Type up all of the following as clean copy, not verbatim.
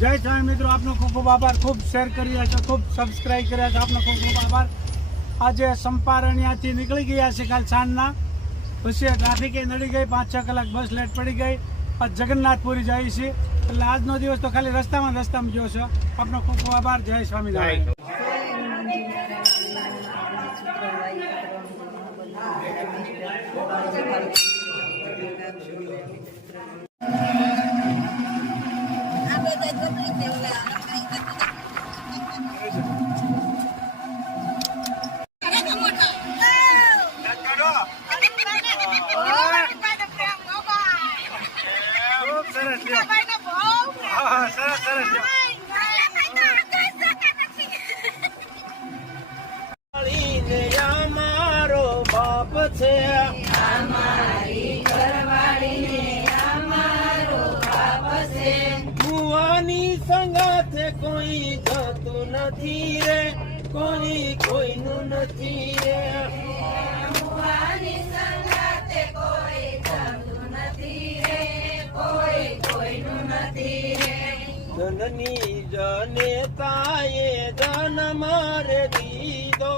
જય સ્વામી મિત્રો, આપનો ખૂબ ખૂબ આભાર. ખૂબ શેર કરી રહ્યા છો, ખૂબ સબસ્ક્રાઈબ કર્યા છો, આપનો ખૂબ ખૂબ આભાર. આજે સંપારણિયાથી નીકળી ગયા છે કાલ સાંજના, પછી ટ્રાફિકે નડી ગઈ, 5-6 કલાક બસ લેટ પડી ગઈ. જગન્નાથપુરી જાય છે એટલે આજનો દિવસ તો ખાલી રસ્તામાં ગયો છે. આપનો ખૂબ ખૂબ આભાર. જય સ્વામિનારાયણ. સંગાથે કોઈ જતું નથી રે, કોઈ કોઈનું નથી રે. સંગાથે કોઈ જતું નથી રે, કોઈ કોઈનું નથી રે. જનની જનેતાએ જન્મ રે દીધો,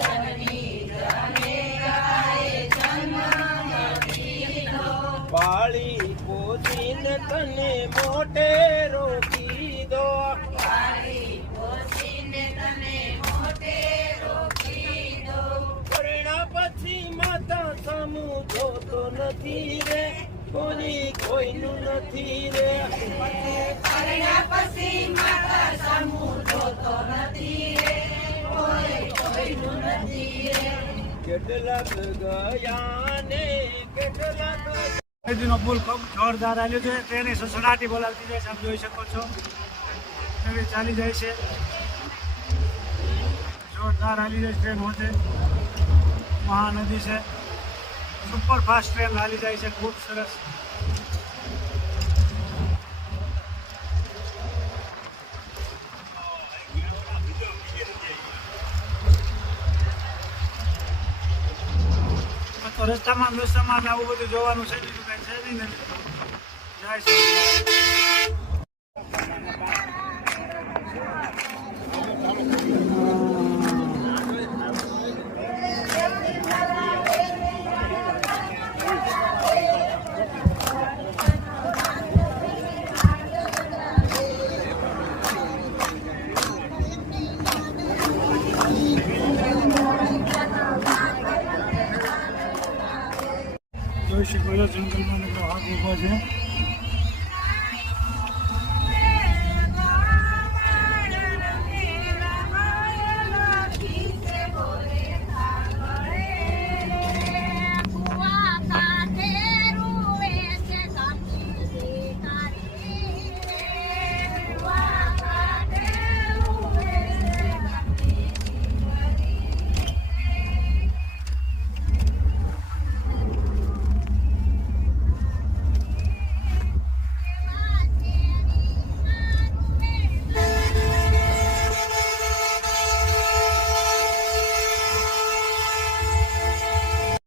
જનની જનેતાએ જન્મ દીધો. વાળી પોતીને તને મોટે રોકી દો, વાળી પોતીને તને મોટે રોકી દો. પરણા પછી માતા સમૂહ જોતો નથી રે, કોઈ કોઈનું નથી રે. પરણા પછી માતા સમૂહ જોતો નથી રે, કોઈ કોઈનું નથી રે. કેટલાક ગયા ને કેટલાક. નો પુલ ખૂબ જોરદાર આવ્યો છે. ટ્રેને સસડાટી બોલાવતી જાય છે, આપ જોઈ શકો છો. ટ્રેન ચાલી જાય છે, જોરદાર હાલી જાય છે ટ્રેન. હોતે મહાનદી છે, સુપર ફાસ્ટ ટ્રેન હાલી જાય છે, ખૂબ સરસ. તો રસ્તામાં આવું બધું જોવાનું છે, બીજું કઈ છે નહીં ને. જય શ્રી જોઈ શકો છો, જંગલમાં આગ ઉભો છે.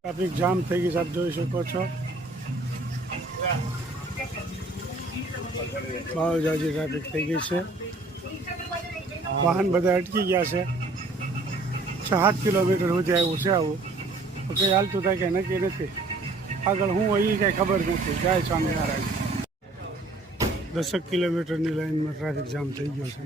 ટ્રાફિક જામ થઈ ગઈ છે, આપ જોઈ શકો છો. બહુ જાજી ટ્રાફિક થઈ ગઈ છે. વાહન બધા અટકી ગયા છે. 6-7 કિલોમીટર સુધી આવ્યું છે. આવું કંઈ હાલતું થાય કે નક્કી નથી. આગળ હું હોય એ કંઈ ખબર નથી. જય સ્વામિનારાયણ. 10 કિલોમીટરની લાઈનમાં ટ્રાફિક જામ થઈ ગયો છે.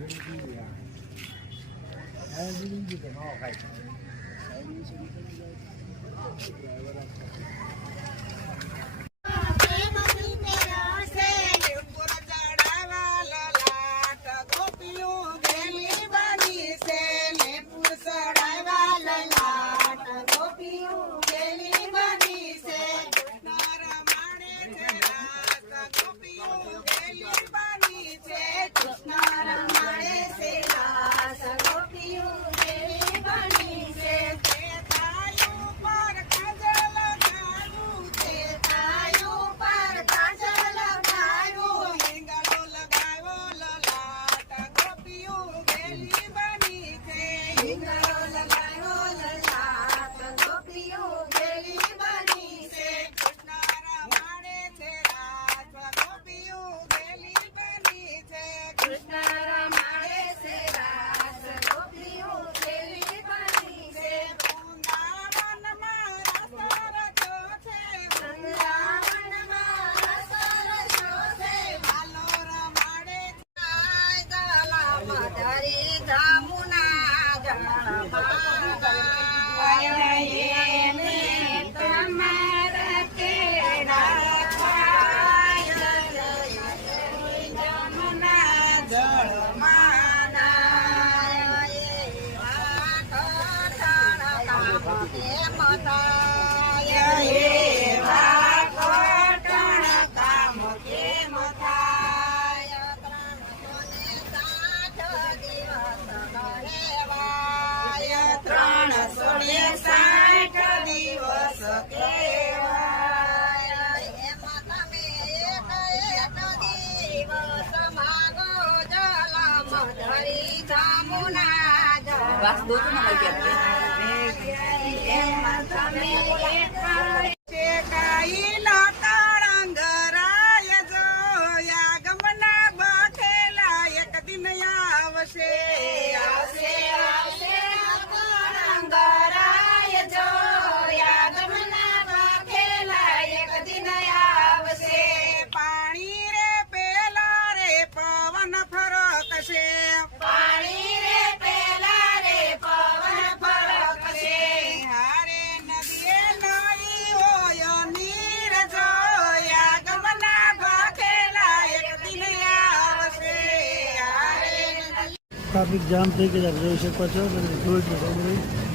ટ્રાફિક જામ થઈ ગઈ તમે જોઈ શકો છો ધૂળ ડુંગળી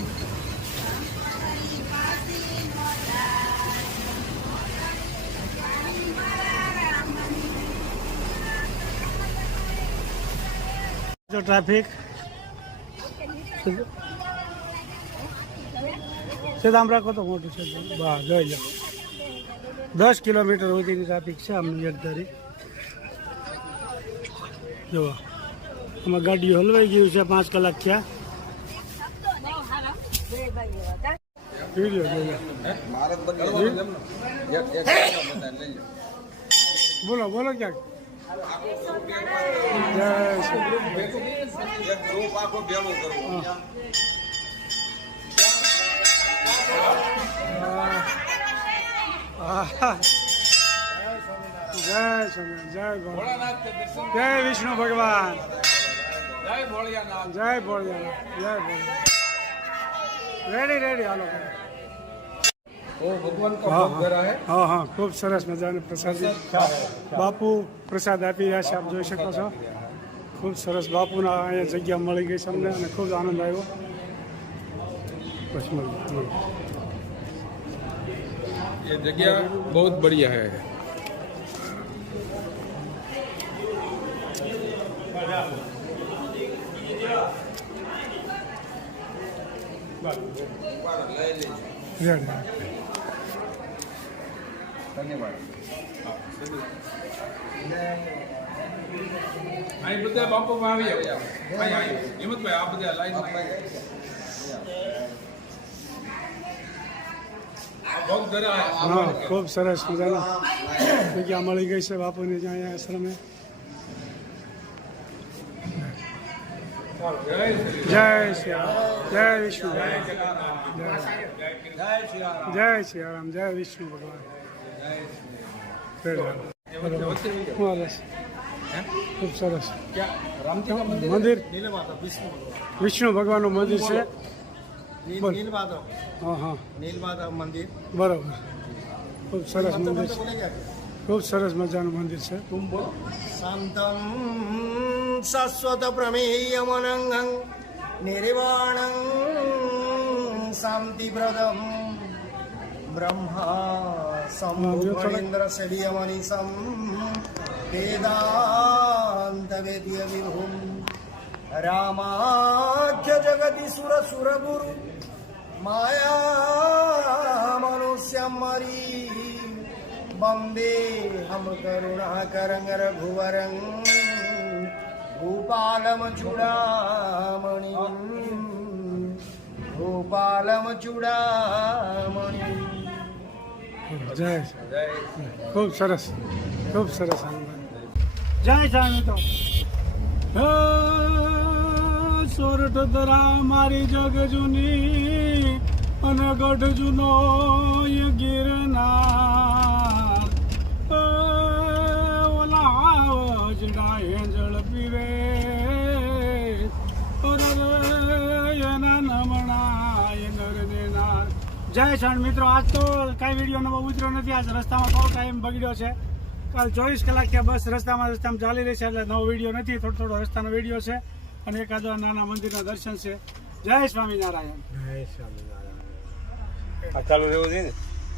ટ્રાફિક સીધામ રાખો તો મોટું છે બા જોઈ લો 10 કિલોમીટર સુધીની ટ્રાફિક છે આમની એક ધારી જોવા આમાં ગાડીઓ હલવાઈ ગયું છે 5 કલાક થયા બોલો બોલો ક્યાંક જય જય જય વિષ્ણુ ભગવાન જય ભોળિયાનાથ જય ભોળિયાનાથ જય ભોળિયાનાથ રેડી રેડી હાલો હા હા ખૂબ સરસ મજાનો પ્રસાદ બાપુ પ્રસાદ આપી રહ્યા છે આપ જોઈ શકો છો ખૂબ સરસ બાપુના અહીંયા જગ્યા મળી ગઈ છે અમને અને ખૂબ આનંદ આવ્યો ये जगह बहुत बढ़िया है धन्यवाद અહીં બધા બાપુમાં આવી હિંમતભાઈ આ બધા લાઈન હા ખૂબ સરસ મજાના જગ્યા મળી ગઈ છે બાપુની ત્યાં આશ્રમે જય શ્રી રામ જય વિષ્ણુ જય શ્રી રામ જય વિષ્ણુ ભગવાન ખૂબ સરસ મંદિર વિષ્ણુ ભગવાનનું મંદિર છે હા હા નીલમાધવ મંદિર બરોબર ખૂબ સરસ મંદિર છે ખૂબ સરસ મજાનું મંદિર છે શાંતમ શાશ્વત પ્રમેયમનંગં નિર્વાણં શાંતિપ્રદમ બ્રહ્મા સંભૂતેન્દ્ર શરીયમનિશમ વેદાંત વેદ્ય વિભુમ રામાખ્ય જગતિ સુર સુર ગુરુ માયા મનુષ્યમરી વંદે હમ કરુણાકરં રઘુવરં ભૂપાલમ ચૂડામણિ ભૂપાલમ ચૂડામણિ જય ખૂબ સરસ ખૂબ સરસ જય સામિતો સોરઠ ધરા મારી જગ જૂની અને ગઢ જૂનો ગિરનાર ઓલા જડા હેંજળ પીવે એના નમણા નર દેનાર જય શાણ મિત્રો આજ તો કાંઈ વિડીયો નવો ઉતર્યો નથી આજ રસ્તામાં થોડો ટાઈમ બગડ્યો છે કાલ 24 કલાક ત્યાં બસ રસ્તામાં ચાલી રહી છે, એટલે નવો વિડીયો નથી, થોડો રસ્તાનો વિડીયો છે અને એકાદો નાના મંદિરના દર્શન છે. જય સ્વામિનારાયણ. આ ચાલુ રહેવું જોઈએ ને.